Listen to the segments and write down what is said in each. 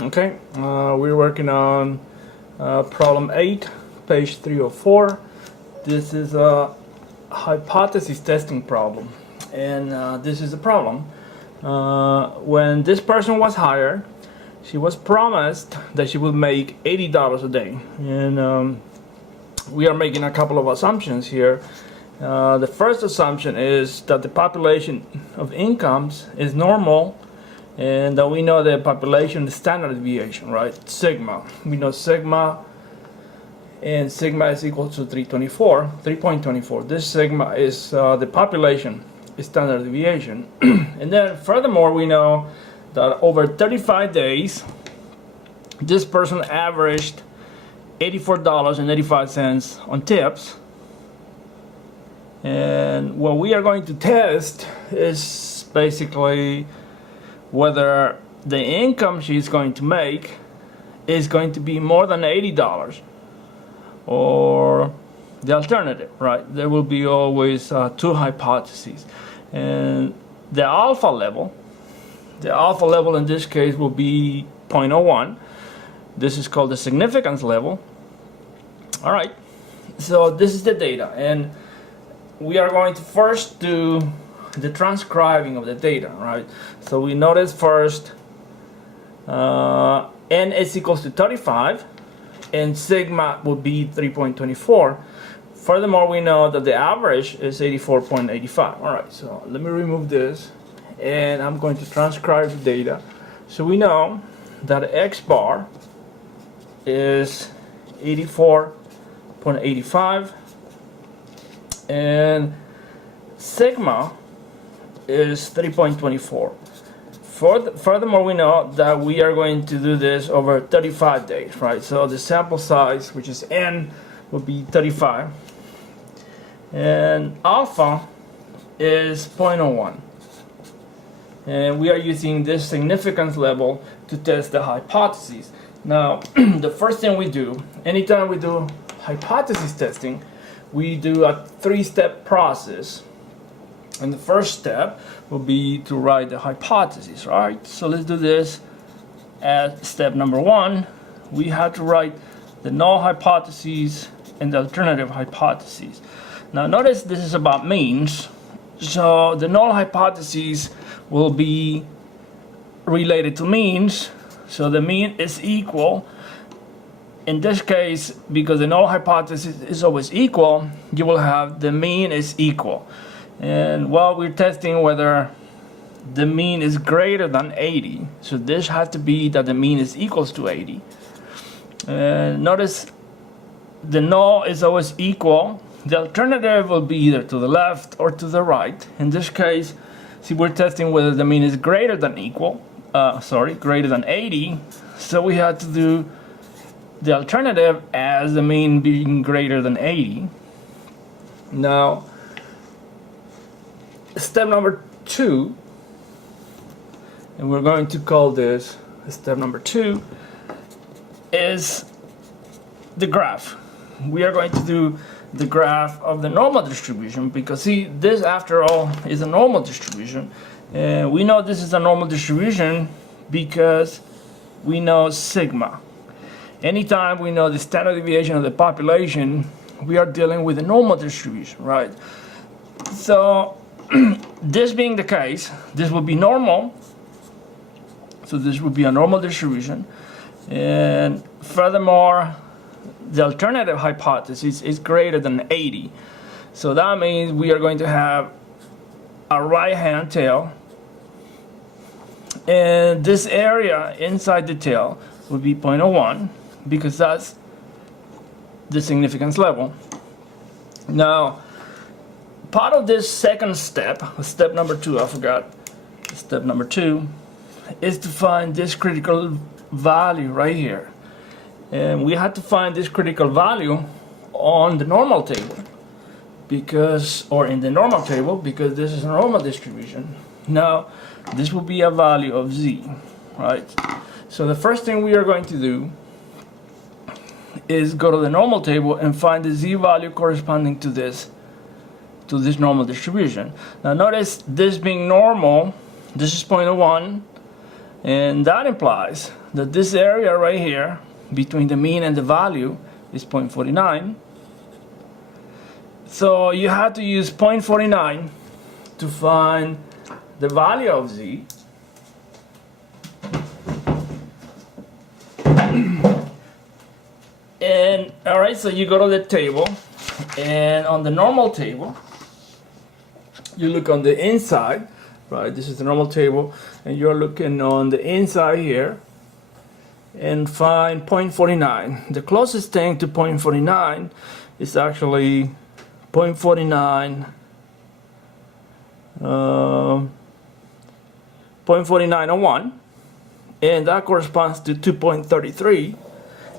Okay, we're working on problem 8, page 304. This is a hypothesis testing problem, and this is the problem. When this person was hired, she was promised that she would make $80 a day, and we are making a couple of assumptions here. The first assumption is that the population of incomes is normal, and that we know the population the standard deviation, right? Sigma. We know sigma, and sigma is equal to 3.24. This sigma is the population standard deviation. And then furthermore, we know that over 35 days, this person averaged $84.85 on tips. And what we are going to test is basically whether the income she's going to make is going to be more than $80 or the alternative, right? There will be always two hypotheses, and the alpha level in this case will be 0.01. This is called the significance level. All right, so this is the data, and we are going to first do the transcribing of the data, right? So we notice first n is equals to 35 and sigma would be 3.24. Furthermore, we know that the average is 84.85. All right, so let me remove this and I'm going to transcribe the data. So we know that x bar is 84.85 and sigma is 3.24. Furthermore, we know that we are going to do this over 35 days, right? So the sample size, which is n, will be 35, and alpha is 0.01. And we are using this significance level to test the hypothesis. Now, the first thing we do, anytime we do hypothesis testing, we do a three-step process. And the first step will be to write the hypothesis, right? So let's do this at step number 1. We have to write the null hypothesis and the alternative hypothesis. Now notice this is about means. So the null hypothesis will be related to means. So the mean is equal. In this case, because the null hypothesis is always equal, you will have the mean is equal. And while we're testing whether the mean is greater than 80, so this has to be that the mean is equals to 80. And notice the null is always equal. The alternative will be either to the left or to the right. In this case, see, we're testing whether the mean is greater than greater than 80. So we have to do the alternative as the mean being greater than 80. Now, step number 2, and we're going to call this step number 2, is the graph. We are going to do the graph of the normal distribution, because see, this after all is a normal distribution, and we know this is a normal distribution because we know sigma. Anytime we know the standard deviation of the population, we are dealing with a normal distribution, right? So this being the case, this will be normal. So this would be a normal distribution. And furthermore, the alternative hypothesis is greater than 80. So that means we are going to have a right-hand tail. And this area inside the tail would be 0.01, because that's the significance level. Now, part of this second step, step number 2, I forgot, step number 2, is to find this critical value right here. And we had to find this critical value on the normal table, or in the normal table, because this is a normal distribution. Now, this will be a value of z, right? So the first thing we are going to do is go to the normal table and find the z value corresponding to this normal distribution. Now notice this being normal, this is 0.01, and that implies that this area right here between the mean and the value is 0.49. So you have to use 0.49 to find the value of z. And all right, so you go to the table, and on the normal table, you look on the inside, right? This is the normal table, and you're looking on the inside here, and find 0.49. The closest thing to 0.49 is actually 0.49, 0.4901, and that corresponds to 2.33.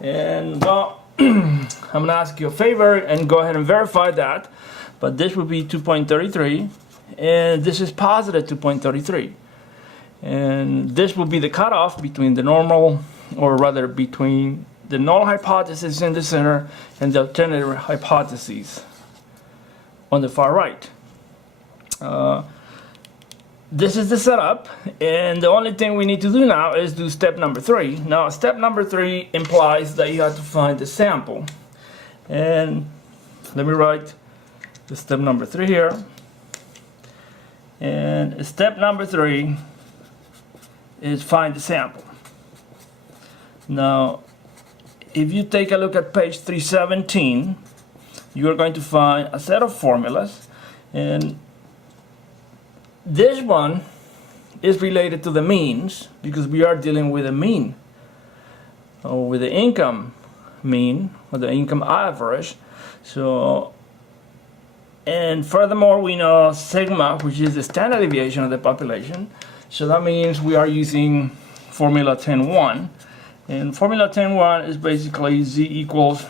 And well, I'm gonna ask you a favor and go ahead and verify that, but this would be 2.33, and this is positive 2.33, and this will be the cutoff between the normal, or rather between the null hypothesis in the center and the alternative hypotheses on the far right. This is the setup, and the only thing we need to do now is do step number 3. Now, step number 3 implies that you have to find the sample. And let me write the step number 3 here. And step number 3 is find the sample. Now, if you take a look at page 317, you are going to find a set of formulas, and this one is related to the means because we are dealing with a mean, or with the income mean, or the income average. So, and furthermore, we know sigma, which is the standard deviation of the population. So that means we are using formula 10.1, and formula 10.1 is basically z equals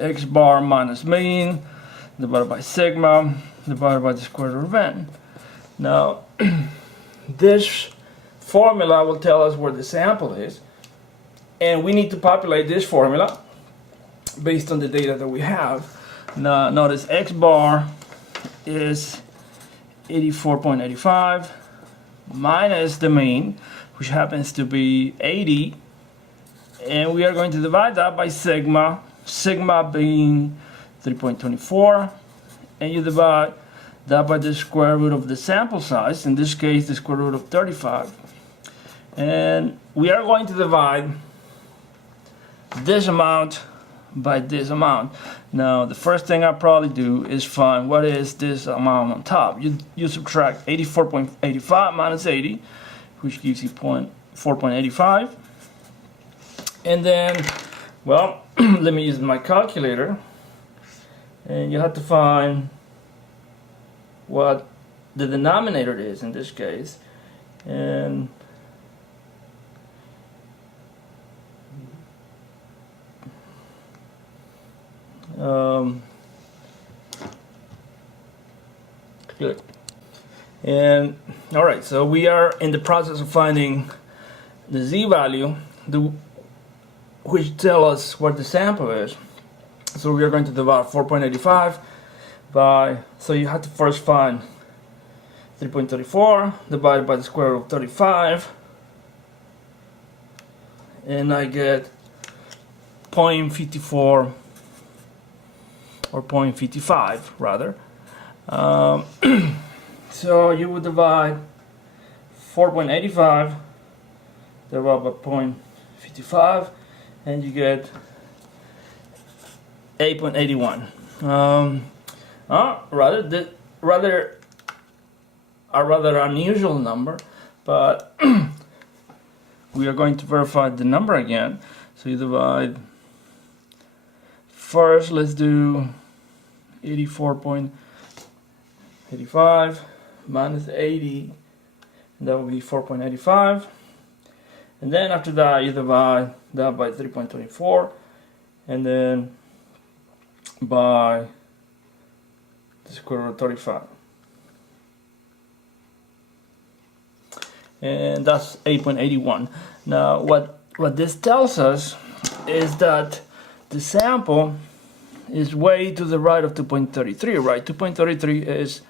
x bar minus mean divided by sigma divided by the square root of n. Now, this formula will tell us where the sample is, and we need to populate this formula based on the data that we have. Now, notice x bar is 84.85 minus the mean, which happens to be 80, and we are going to divide that by sigma, sigma being 3.24, and you divide that by the square root of the sample size, in this case the square root of 35, and we are going to divide this amount by this amount. Now, the first thing I'll probably do is find what is this amount on top. You subtract 84.85 minus 80, which gives you 4.85, and then, well, let me use my calculator, and you have to find what the denominator is in this case, and good. And all right, so we are in the process of finding the z value, which tell us what the sample is. So we are going to divide 4.85 by, so you have to first find 3.34 divided by the square root of 35, and I get 0.54, or 0.55 rather. So you would divide 4.85 divided by 0.55, and you get 8.81. Rather unusual number, but we are going to verify the number again. So you divide, first let's do 84.85 minus 80, and that will be 4.85, and then after that you divide that by 3.24, and then by the square root of 35, and that's 8.81. Now what this tells us is that the sample is way to the right of 2.33, right? 2.33 is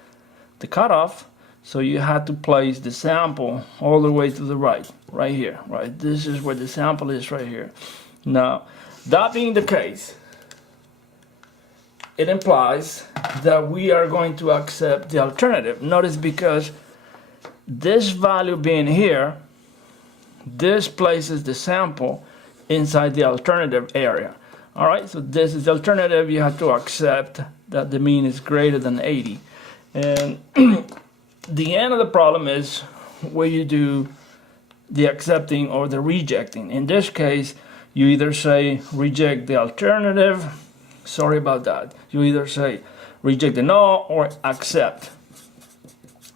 the cutoff, So you had to place the sample all the way to the right here, right? This is where the sample is right here. Now, that being the case, it implies that we are going to accept the alternative. Notice, because this value being here, this places the sample inside the alternative area. All right, so this is the alternative. You have to accept that the mean is greater than 80. And the end of the problem is where you do the accepting or the rejecting. In this case, you either say reject the alternative. Sorry about that. You either say reject the null or accept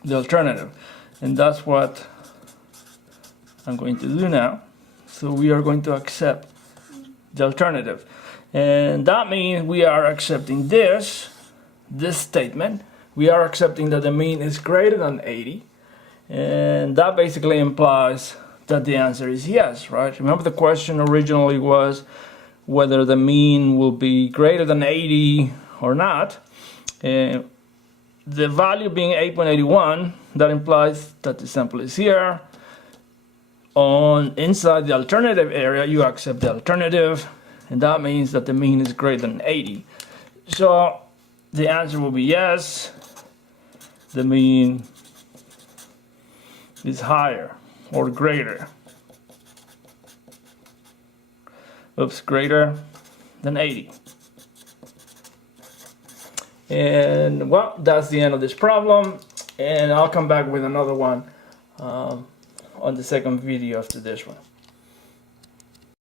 the alternative. And that's what I'm going to do now. So we are going to accept the alternative. And that means we are accepting this statement. We are accepting that the mean is greater than 80. And that basically implies that the answer is yes, right? Remember, the question originally was whether the mean will be greater than 80 or not. And the value being 8.81, that implies that the sample is here. Inside the alternative area, you accept the alternative, and that means that the mean is greater than 80. So the answer will be yes, the mean is higher or greater. Oops, greater than 80. And well, that's the end of this problem, and I'll come back with another one on the second video after this one.